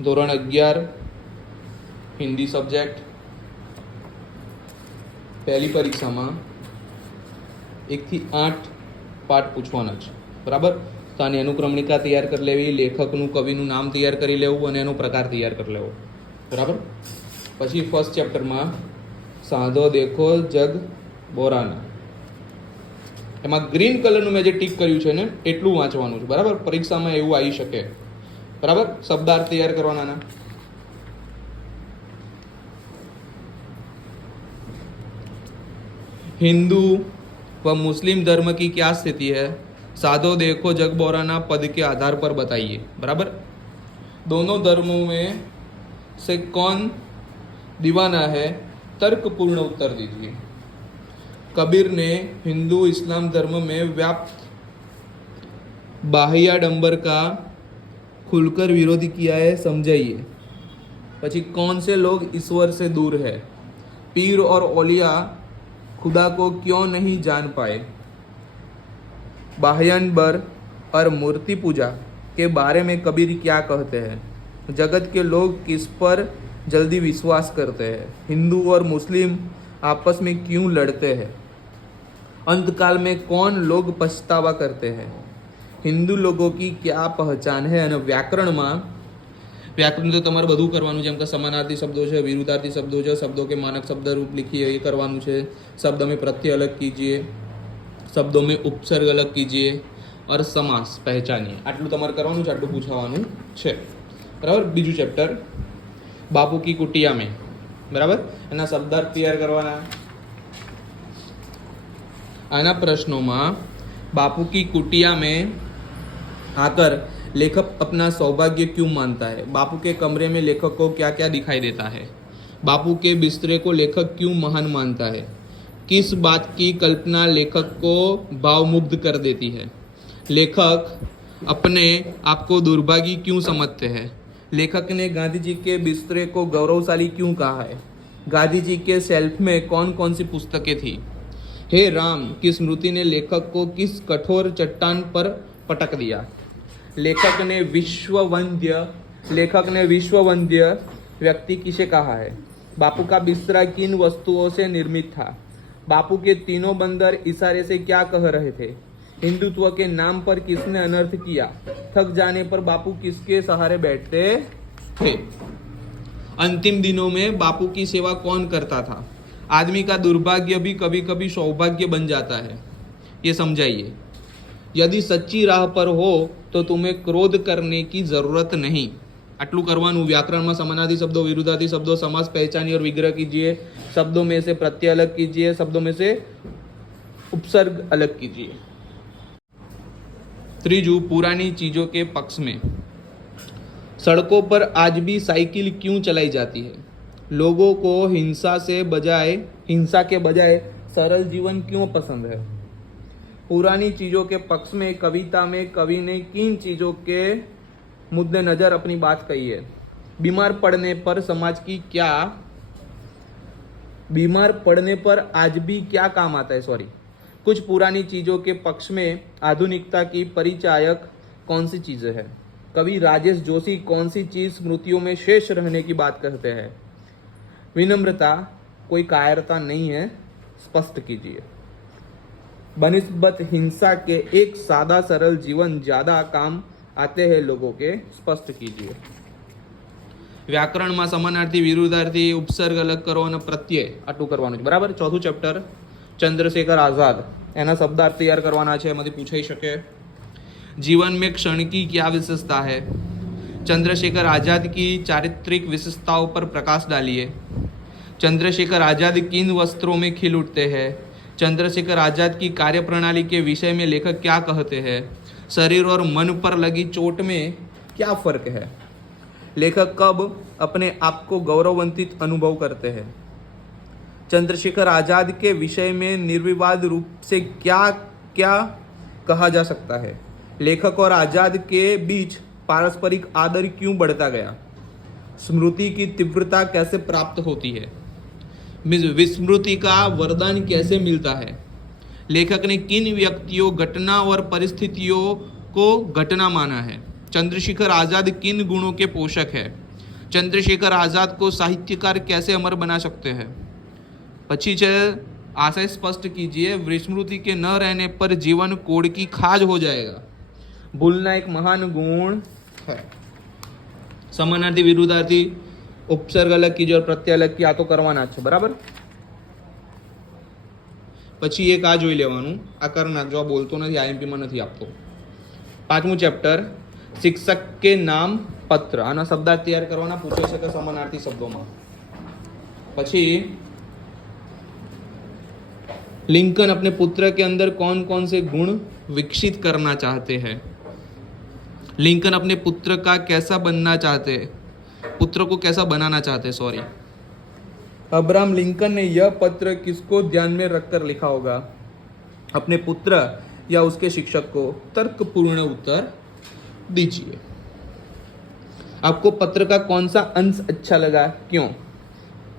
ધોરણ 11 હિન્દી સબ્જેક્ટ પહેલી પરીક્ષામાં 1 થી 8 પાઠ પૂછવાના છે, બરાબર. તો આની અનુક્રમણિકા તૈયાર કરી લેવી, લેખકનું કવિનું નામ તૈયાર કરી લેવું અને એનો પ્રકાર તૈયાર કરી લેવો, બરાબર. પછી ફર્સ્ટ ચેપ્ટરમાં સાંધો દેખો જગ બોરાના, એમાં ગ્રીન કલરનું મેં જે ટીક કર્યું છે ને એટલું વાંચવાનું છે, બરાબર. પરીક્ષામાં એવું આવી શકે, બરાબર. શબ્દાર્થ તૈયાર કરવાના. हिंदू व मुस्लिम धर्म की क्या स्थिति है, साधो देखो जग बोराना पद के आधार पर बताइए, बराबर. दोनों धर्मों में से कौन दीवाना है, तर्कपूर्ण उत्तर दीजिए. कबीर ने हिंदू इस्लाम धर्म में व्याप्त बाह्याडंबर का खुलकर विरोध किया है, समझाइए. પછી कौन से लोग ईश्वर से दूर है, पीर और औलिया खुदा को क्यों नहीं जान पाए, बाह्याडंबर और मूर्ति पूजा के बारे में कबीर क्या कहते हैं, जगत के लोग किस पर जल्दी विश्वास करते हैं, हिंदू और मुस्लिम आपस में क्यों लड़ते हैं, अंतकाल में कौन लोग पछतावा करते हैं, हिंदू लोगों की क्या पहचान है. અને વ્યાકરણમાં વ્યાકરણ તો તમારે બધું કરવાનું, જેમ કે સમાનાર્થી શબ્દો છે, વિરુદ્ધાર્થી શબ્દો છે, શબ્દों के मानक शब्द रूप लिखिए, ये करવાનું છે. शब्द में प्रत्यय अलग कीजिए, शब्दों में उपसर्ग अलग कीजिए और समास पहचानिए. આટલું તમારે કરવાનું છે, આટલું પૂછવાનું છે, બરાબર. બીજું ચેપ્ટર બાપુ કી કુટિયા में, બરાબર. એના શબ્દાર્થ તૈયાર કરવાના. આના પ્રશ્નોમાં बापू की कुटिया में आकर लेखक अपना सौभाग्य क्यों मानता है, बापू के कमरे में लेखक को क्या क्या दिखाई देता है, बापू के बिस्तरे को लेखक क्यों महान मानता है, किस बात की कल्पना लेखक को भावमुग्ध कर देती है, लेखक अपने आप को दुर्भागी क्यों समझते हैं, लेखक ने गांधी जी के बिस्तरे को गौरवशाली क्यों कहा है, गांधी जी के शेल्फ में कौन कौन सी पुस्तकें थी, हे राम की स्मृति ने लेखक को किस कठोर चट्टान पर पटक दिया, लेखक ने विश्ववंद्य व्यक्ति किसे कहा है, बापू का बिस्तरा किन वस्तुओं से निर्मित था, बापू के तीनों बंदर इशारे से क्या कह रहे थे, हिंदुत्व के नाम पर किसने अनर्थ किया, थक जाने पर बापू किसके सहारे बैठते थे, अंतिम दिनों में बापू की सेवा कौन करता था, आदमी का दुर्भाग्य भी कभी कभी सौभाग्य बन जाता है, ये समझाइए. यदि सच्ची राह पर हो तो तुम्हें क्रोध करने की जरूरत नहीं. आटलू करवानुं. व्याकरण में समानार्थी शब्दों, विरुद्धार्थी शब्दों, समास पहचानिए और विग्रह कीजिए. शब्दों में से प्रत्यय अलग कीजिए, शब्दों में से उपसर्ग अलग कीजिए. त्रीजू, पुरानी चीजों के पक्ष में, सड़कों पर आज भी साइकिल क्यों चलाई जाती है, लोगों को हिंसा के बजाय सरल जीवन क्यों पसंद है, पुरानी चीजों के पक्ष में कविता में कवि ने किन चीजों के मुद्दे नजर अपनी बात कही है, बीमार पड़ने पर आज भी क्या काम आता है, कुछ पुरानी चीजों के पक्ष में आधुनिकता की परिचायक कौन सी चीजें है, कवि राजेश जोशी कौन सी चीज स्मृतियों में शेष रहने की बात कहते हैं, विनम्रता कोई कायरता नहीं है, स्पष्ट कीजिए. बनिस्बत हिंसा के एक सादा सरल जीवन ज्यादा काम आते हैं लोगों के, स्पष्ट कीजिए. व्याकरण में समानार्थी, विरुद्धार्थी, उपसर्ग अलग करो અને પ્રત્યય આટલું કરવાનું છે, બરાબર. ચોથું ચેપ્ટર ચંદ્રશેખર આઝાદ, એના શબ્દાર્થ તૈયાર કરવાના છે, એમાંથી પૂછાઈ શકે. जीवन में क्षण की क्या विशेषता है, चंद्रशेखर आजाद की चारित्रिक विशेषताओं पर प्रकाश डालिए. चंद्रशेखर आजाद किन वस्त्रों में खिल उठते हैं, चंद्रशेखर आजाद की कार्यप्रणाली के विषय में लेखक क्या कहते हैं, शरीर और मन पर लगी चोट में क्या फर्क है, लेखक कब अपने आप को गौरवान्वित अनुभव करते हैं, चंद्रशेखर आजाद के विषय में निर्विवाद रूप से क्या क्या कहा जा सकता है, लेखक और आजाद के बीच पारस्परिक आदर क्यों बढ़ता गया, स्मृति की तीव्रता कैसे प्राप्त होती है, विस्मृति का वरदान कैसे मिलता है, लेखक ने किन व्यक्तियों, घटना और परिस्थितियों को घटना माना है, चंद्रशेखर आजाद किन गुणों के पोषक है, चंद्रशेखर आजाद को साहित्यकार कैसे अमर बना सकते हैं? પછી છે आशय स्पष्ट कीजिए, विस्मृति के न रहने पर जीवन कोड़ की खाज हो जाएगा। भूलना एक महान गुण है। समानार्थी विरुद्धार्थी उपसर्ग अलग कीजिए और प्रत्यय अलग की, आ तो करवाना છે બરાબર। પછી એક આ જોઈ લેવાનું, આ કરી નાખજો, આ બોલતો નથી, આઈએમપી માં નથી આપતો। પાંચમું ચેપ્ટર शिक्षक के नाम पत्र, आना शब्दार्थ तैयार करवाना, पूछे શકે समानार्थी शब्दों में। પછી लिंकन अपने पुत्र के अंदर कौन कौन से गुण विकसित करना चाहते हैं? लिंकन अपने पुत्र का कैसा बनना चाहते हैं, पुत्र को कैसा बनाना चाहते हैं, सॉरी। अब्राहम लिंकन ने यह पत्र किसको ध्यान में रखकर लिखा होगा? अपने पुत्र या उसके शिक्षक को? तर्कपूर्ण उत्तर दीजिए। आपको पत्र का कौन सा अंश अच्छा लगा, क्यों?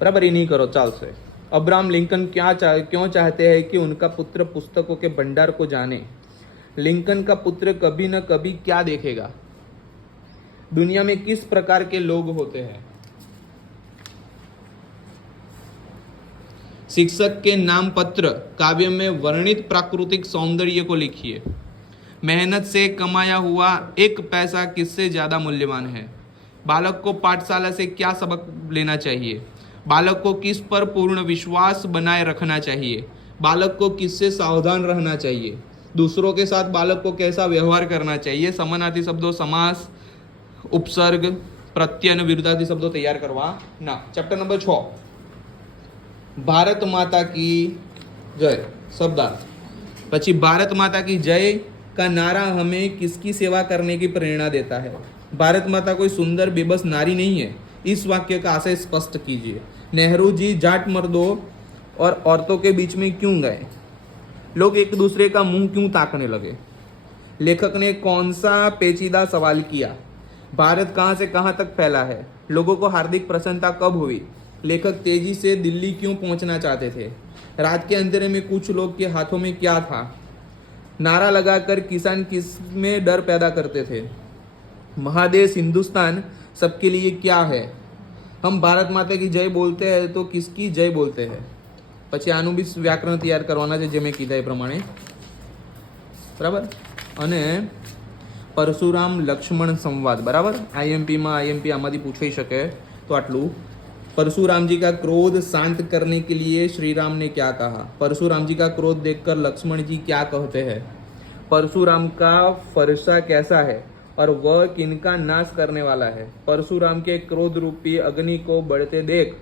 बराबर, ये नहीं करो, चाल से। अब्राहम लिंकन क्यों चाहते हैं कि उनका पुत्र पुस्तकों के भंडार को जाने? लिंकन का पुत्र कभी न कभी क्या देखेगा? दुनिया में किस प्रकार के लोग होते हैं? शिक्षक के नाम पत्र काव्य में वर्णित प्राकृतिक सौंदर्य को लिखिए। मेहनत से कमाया हुआ एक पैसा किससे ज्यादा मूल्यवान है? बालक को पाठशाला से क्या सबक लेना चाहिए? बालक को किस पर पूर्ण विश्वास बनाए रखना चाहिए? बालक को किससे सावधान रहना चाहिए? दूसरों के साथ बालक को कैसा व्यवहार करना चाहिए? समानार्थी शब्दों, समास, उपसर्ग, प्रत्यय, विरुद्धार्थी शब्दों तैयार करवा ना। चैप्टर नंबर 6, भारत माता की जय शब्दार्थ। પછી भारत माता की जय का नारा हमें किसकी सेवा करने की प्रेरणा देता है? भारत माता कोई सुंदर बेबस नारी नहीं है। इस वाक्य का आशय स्पष्ट कीजिए। नेहरू जी जाट मर्दों और औरतों के बीच में क्यों गए? लोग एक दूसरे का मुंह क्यों ताकने लगे? लेखक ने कौन सा पेचीदा सवाल किया? भारत कहाँ से कहाँ तक फैला है? लोगों को हार्दिक प्रसन्नता कब हुई? लेखक तेजी से दिल्ली क्यों पहुंचना चाहते थे? रात के अंधेरे में कुछ लोग के हाथों में क्या था? नारा लगाकर किसान किस में डर पैदा करते थे? महादेश हिंदुस्तान सबके लिए क्या है? हम भारत माता की जय बोलते हैं तो किसकी जय बोलते हैं? પછી આનું બી વ્યાકરણ તૈયાર કરવાના છે, જે મેં કીધા એ પ્રમાણે, બરાબર। અને પરશુરામ લક્ષ્મણ સંવાદ, બરાબર, આઈએમપી આમાંથી પૂછાઈ શકે તો આટલું। परशुराम जी का क्रोध शांत करने के लिए श्री राम ने क्या कहा? परशुराम जी का क्रोध देखकर लक्ष्मण जी क्या कहते हैं? परशुराम का फरसा कैसा है और वह किनका नाश करने वाला है? परशुराम के क्रोध रूपी अग्नि को बढ़ते देख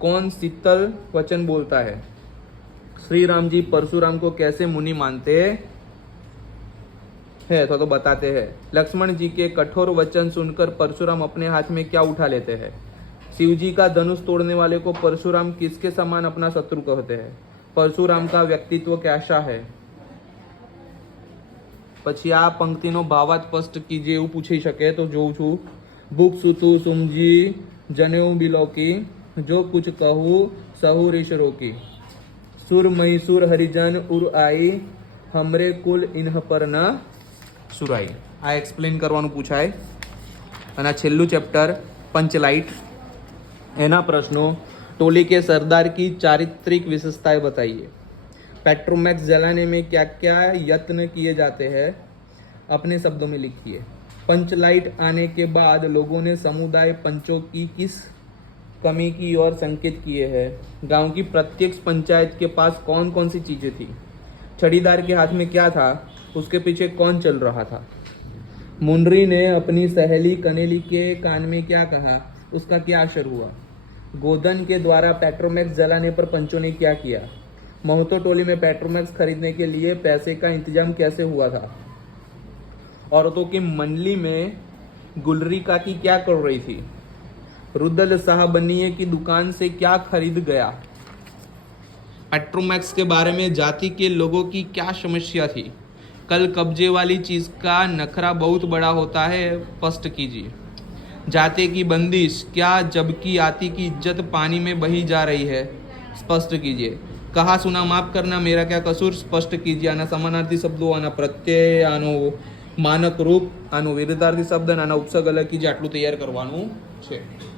कौन शीतल वचन बोलता है? श्री राम जी परशुराम को कैसे मुनि मानते हैं तो बताते हैं। लक्ष्मण जी के कठोर वचन सुनकर परशुराम अपने हाथ में क्या उठा लेते हैं? शिव जी का धनुष तोड़ने वाले को परशुराम किसके समान अपना शत्रु कहते हैं? परशुराम का व्यक्तित्व कैसा है? પછી આ પંક્તિનો ભાવાર્થ સ્પષ્ટ કીજીએ એવું પૂછી શકે તો જોઉં છું। ભૂખ સુતુ સુમજી જનેઉ બિલોકી, जो कुछ कहूँ सहु ऋष रोकी, सुर महिसुर हरिजन उर आई, हमरे कुल इन्ह पर न सुराई। आ एक्सप्लेन करवानुं पूछाय। અને આ છેલ્લું ચેપ્ટર पंचलाइट, एना प्रश्नों, टोली के सरदार की चारित्रिक विशेषताएं बताइए। पेट्रोमैक्स जलाने में क्या क्या यत्न किए जाते हैं, अपने शब्दों में लिखिए। पंचलाइट आने के बाद लोगों ने समुदाय पंचों की किस कमी की ओर संकेत किए हैं? गांव की प्रत्येक पंचायत के पास कौन कौन सी चीजें थी? छड़ीदार के हाथ में क्या था? उसके पीछे कौन चल रहा था? मुनरी ने अपनी सहेली कनेली के कान में क्या कहा? उसका क्या असर हुआ? गोधन के द्वारा पेट्रोमैक्स जलाने पर पंचों ने क्या किया? महतो टोली में पेट्रोमैक्स खरीदने के लिए पैसे का इंतजाम कैसे हुआ था? औरतों की मंडली में गुलरी काकी क्या कर रही थी? रुदल शाह बनिए की दुकान से क्या खरीद गया? पेट्रोमैक्स के बारे में जाति के लोगों की क्या समस्या थी? कल कब्जे वाली चीज का नखरा बहुत बड़ा होता है, स्पष्ट कीजिए। जाते की बंदिश क्या जबकि आती की इज्जत पानी में बही जा रही है? स्पष्ट कीजिए। कहा सुना माफ करना मेरा क्या कसूर? स्पष्ट कीजिए। आना समानार्थी शब्दों, आना प्रत्यय, आनो मानक रूप, आनो विरुद्धार्थी शब्द, आना उपसर्ग अलग कीजिए। आटલું તૈયાર કરવાનું છે।